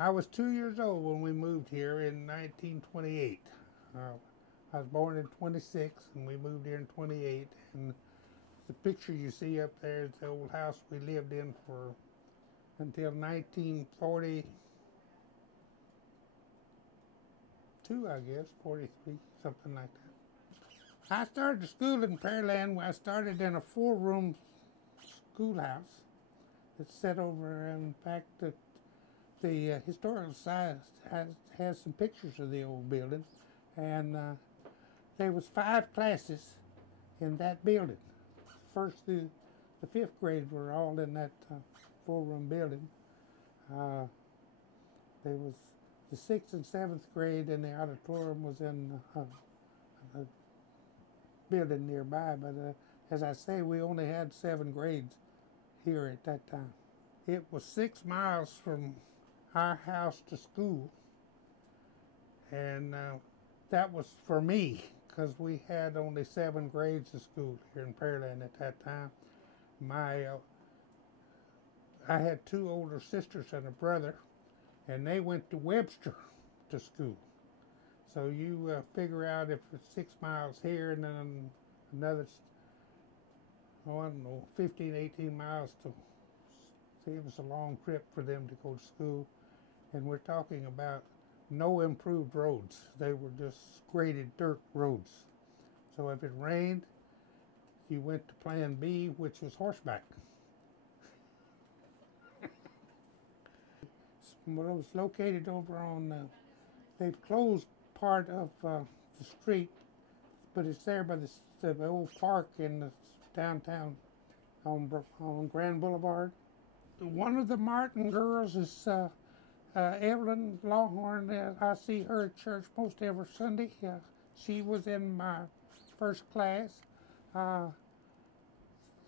I was 2 years old when we moved here in 1928. I was born in 26 and we moved here in 28. And the picture you see up there is the old house we lived in for until 1942, I guess, 43, something like that. I started school in Pearland. I started in a 4-room schoolhouse. It's set over in fact that the historical society has some pictures of the old building, and there was 5 classes in that building. First through the 5th grade were all in that 4-room building. There was the 6th and 7th grade, and the auditorium was in a building nearby. But as I say, we only had 7 grades here at that time. It was 6 miles from our house to school, and that was for me because we had only 7 grades of school here in Pearland at that time. I had 2 older sisters and a brother, and they went to Webster to school. So you figure out if it's 6 miles here and then another, I don't know, 15, 18 miles to see, it was a long trip for them to go to school. And we're talking about no improved roads. They were just graded dirt roads. So if it rained, you went to plan B, which was horseback. Well, it was located over on, they've closed part of the street, but it's there by the old park in the downtown on Grand Boulevard. One of the Martin girls is Evelyn Lawhorn. I see her at church most every Sunday. She was in my first class.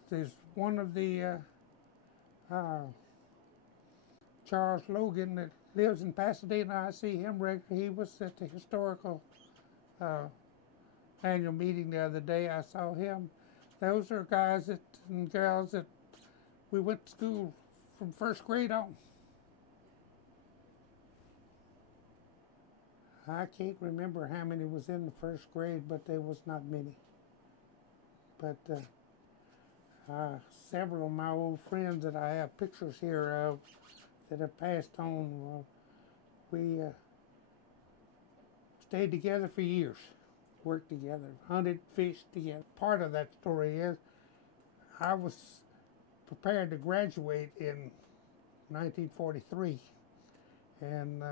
There's one of the Charles Logan that lives in Pasadena. I see him regularly. He was at the historical annual meeting the other day. I saw him. Those are guys and gals that we went to school from 1st grade on. I can't remember how many was in the 1st grade, but there was not many. But several of my old friends that I have pictures here of that have passed on, we stayed together for years, worked together, hunted, fished together. Part of that story is I was prepared to graduate in 1943, and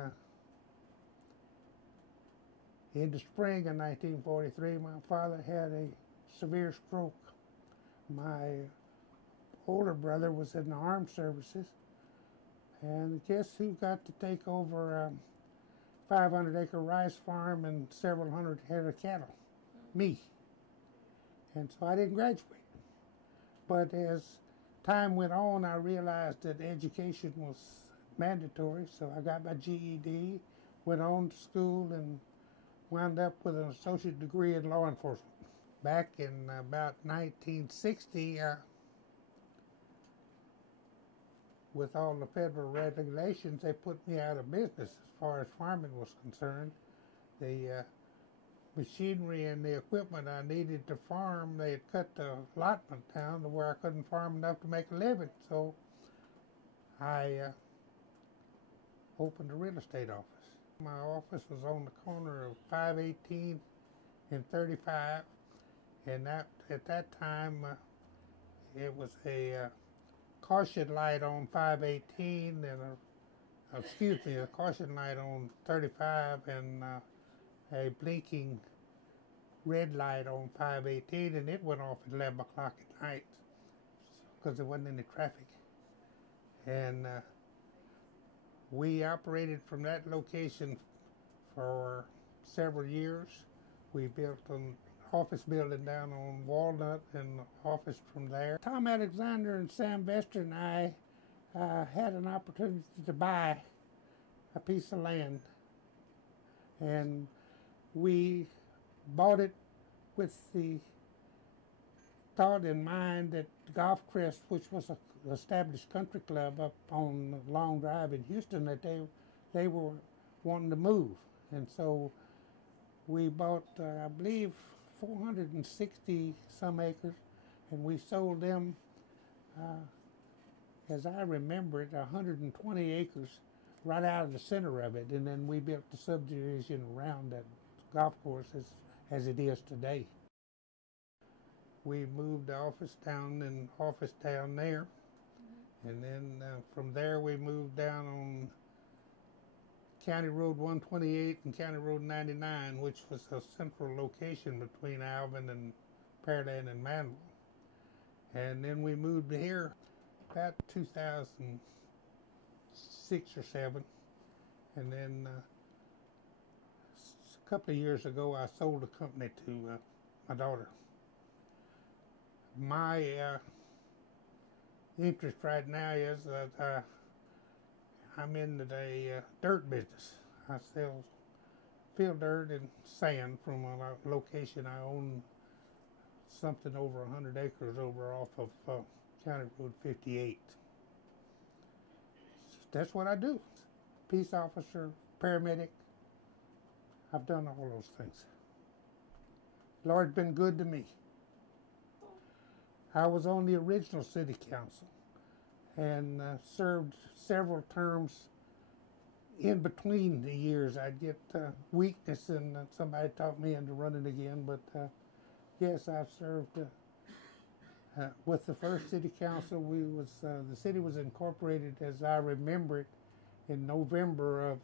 in the spring of 1943, my father had a severe stroke. My older brother was in the armed services, and guess who got to take over a 500-acre rice farm and several hundred head of cattle? Me. And so I didn't graduate. But as time went on, I realized that education was mandatory, so I got my GED, went on to school, and wound up with an associate degree in law enforcement. Back in about 1960, with all the federal regulations, they put me out of business as far as farming was concerned. The machinery and the equipment I needed to farm, they had cut the allotment down to where I couldn't farm enough to make a living. So I opened a real estate office. My office was on the corner of 518 and 35, and at that time it was a caution light on 518 and a caution light on 35 and a blinking red light on 518, and it went off at 11 o'clock at night because there wasn't any traffic. And we operated from that location for several years. We built an office building down on Walnut and office from there. Tom Alexander and Sam Vester and I had an opportunity to buy a piece of land, and we bought it with the thought in mind that Golf Crest, which was an established country club up on Long Drive in Houston, that they they were wanting to move. And so we bought, I believe, 460 some acres, and we sold them, as I remember it, 120 acres right out of the center of it. And then we built the subdivision around that golf course as it is today. We moved the office down there. And then from there we moved down on County Road 128 and County Road 99, which was a central location between Alvin and Pearland and Manville. And then we moved here about 2006 or 7. And then a couple of years ago I sold the company to my daughter. My interest right now is that I'm in the dirt business. I sell field dirt and sand from a location I own, something over 100 acres over off of County Road 58. That's what I do. Peace officer, paramedic. I've done all those things. Lord's been good to me. I was on the original city council and served several terms. In between the years, I'd get weakness, and somebody talked me into running again. But yes, I've served with the first city council. The city was incorporated, as I remember it, in November of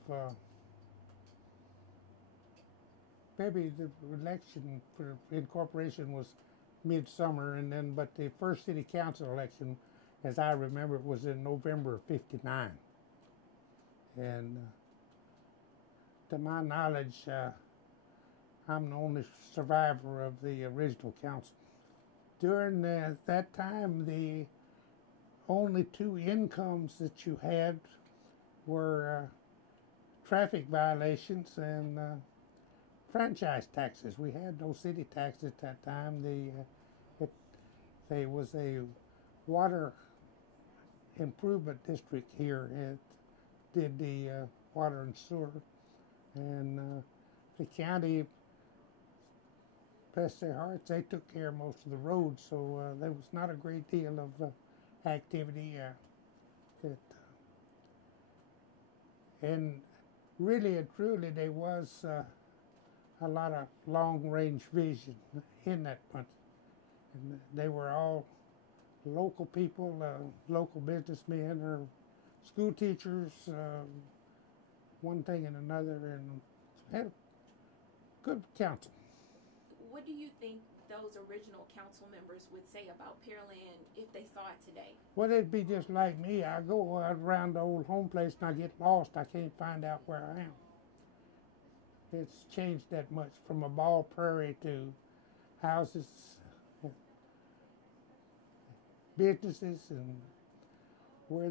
maybe the election for incorporation was midsummer, and then but the first city council election, as I remember it, was in November of '59. And to my knowledge, I'm the only survivor of the original council. During that time, the only 2 incomes that you had were traffic violations and franchise taxes. We had no city tax at that time. There was a water improvement district here. It did the water and sewer, and the county, bless their hearts, they took care of most of the roads, so there was not a great deal of activity. And really and truly, there was a lot of long-range vision in that bunch. And they were all local people, local businessmen or school teachers, one thing and another, and had a good council. What do you think those original council members would say about Pearland if they saw it today? Well, they'd be just like me. I go around the old home place and I get lost. I can't find out where I am. It's changed that much from a bald prairie to houses, businesses, and where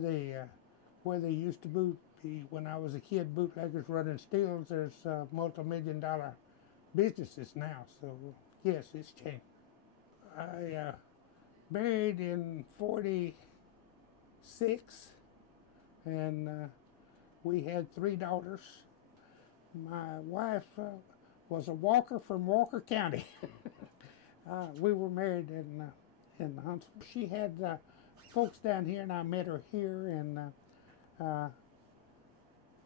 they used to be when I was a kid, bootleggers running stills. There's multi-million-dollar businesses now. So yes, it's changed. I married in '46, and we had 3 daughters. My wife was a Walker from Walker County. We were married in Huntsville. She had folks down here, and I met her here. And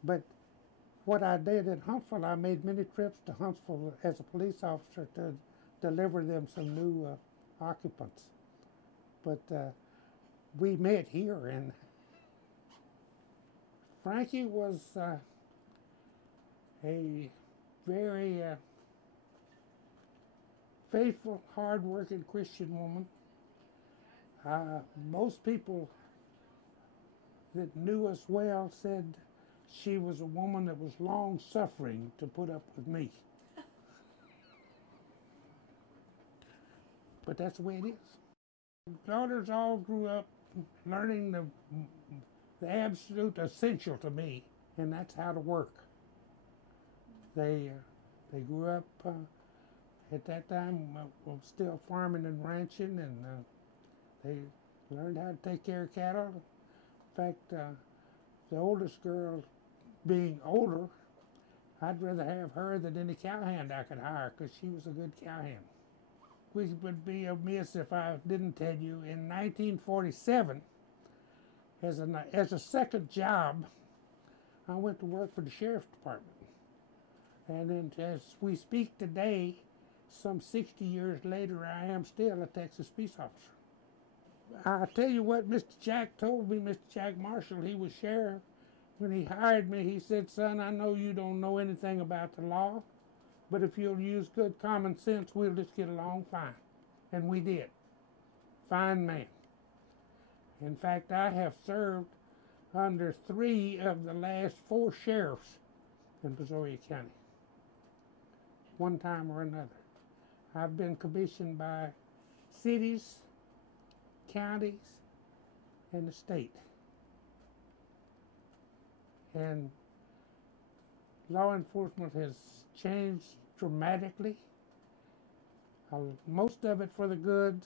but what I did in Huntsville, I made many trips to Huntsville as a police officer to deliver them some new occupants. But we met here, and Frankie was a very faithful, hard-working Christian woman. Most people that knew us well said she was a woman that was long-suffering to put up with me. But that's the way it is. Daughters all grew up learning the absolute essential to me, and that's how to work. They grew up at that time still farming and ranching, and they learned how to take care of cattle. In fact, the oldest girl being older, I'd rather have her than any cowhand I could hire because she was a good cowhand. Which would be amiss if I didn't tell you, in 1947, as a second job, I went to work for the sheriff's department. And then as we speak today, some 60 years later, I am still a Texas peace officer. I tell you what Mr. Jack told me, Mr. Jack Marshall, he was sheriff. When he hired me, he said, "Son, I know you don't know anything about the law, but if you'll use good common sense, we'll just get along fine." And we did. Fine man. In fact, I have served under 3 of the last 4 sheriffs in Peoria County, one time or another. I've been commissioned by cities, counties, and the state. And law enforcement has changed dramatically. Most of it for the good,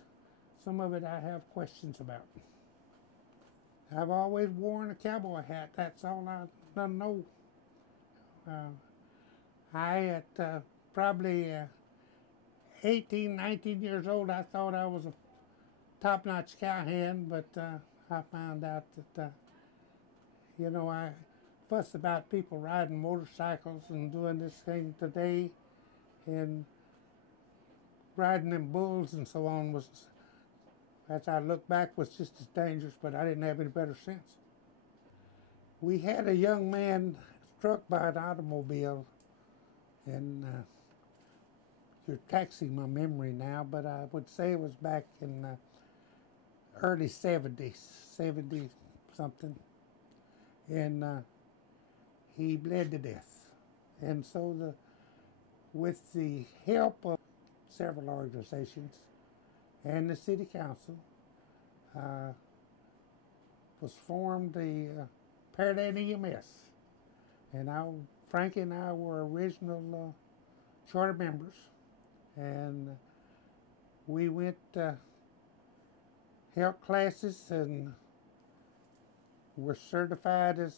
some of it I have questions about. I've always worn a cowboy hat, that's all I done know. I, at probably 18, 19 years old, I thought I was a top-notch cowhand, but I found out that, I fuss about people riding motorcycles and doing this thing today, and riding them bulls and so on was, as I look back, was just as dangerous, but I didn't have any better sense. We had a young man struck by an automobile, and you're taxing my memory now, but I would say it was back in early 70s, 70 something, and he bled to death. And so with the help of several organizations and the city council, was formed the Pearland EMS. And Frankie and I were original charter members, and we went held classes and were certified as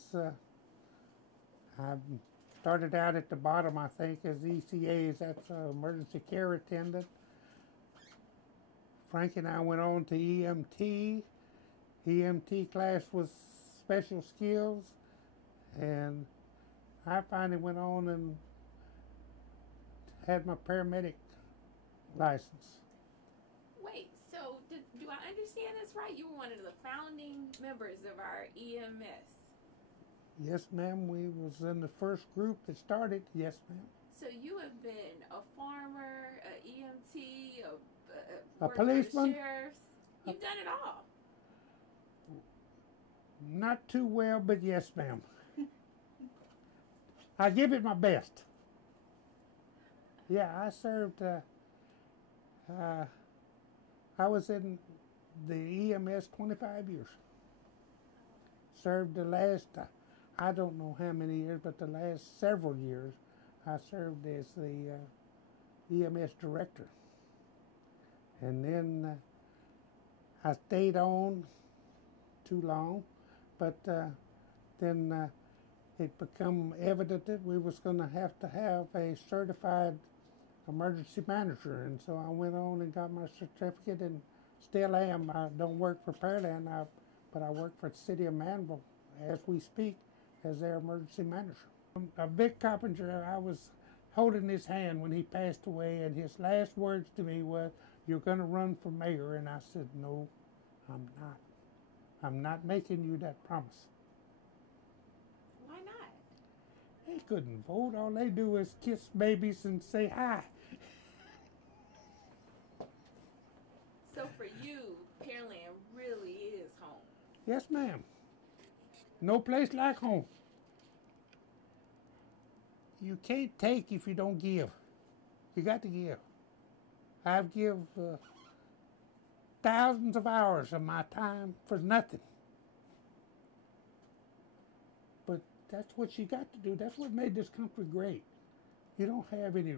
I started out at the bottom, I think, as ECAs, that's emergency care attendant. Frank and I went on to EMT. EMT class was special skills, and I finally went on and had my paramedic license. Wait, so do I understand this right? You were one of the founding members of our EMS. Yes, ma'am. We was in the first group that started. Yes, ma'am. So you have been a farmer, a EMT, a policeman, sheriffs. You've done it all. Not too well, but yes, ma'am. I give it my best. Yeah, I served. I was in the EMS 25 years. Served the last. I don't know how many years, but the last several years, I served as the EMS director. And then I stayed on too long, but then it became evident that we was going to have a certified emergency manager. And so I went on and got my certificate and still am. I don't work for Pearland, but I work for the city of Manville as we speak as their emergency manager. Vic Coppinger, I was holding his hand when he passed away, and his last words to me was, "You're going to run for mayor." And I said, "No, I'm not. I'm not making you that promise." Why not? They couldn't vote. All they do is kiss babies and say hi. So for you, Pearland really is home. Yes, ma'am. No place like home. You can't take if you don't give. You got to give. I've given thousands of hours of my time for nothing. But that's what you got to do. That's what made this country great. You don't have any,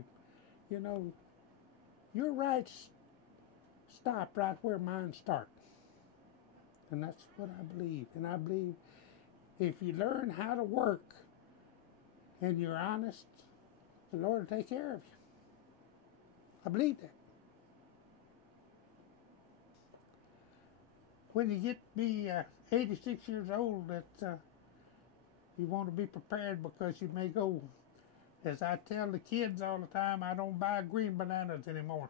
your rights stop right where mine start. And that's what I believe. And I believe if you learn how to work and you're honest, the Lord will take care of you. I believe that. When you get to be 86 years old, that you want to be prepared, because you may go, as I tell the kids all the time, I don't buy green bananas anymore.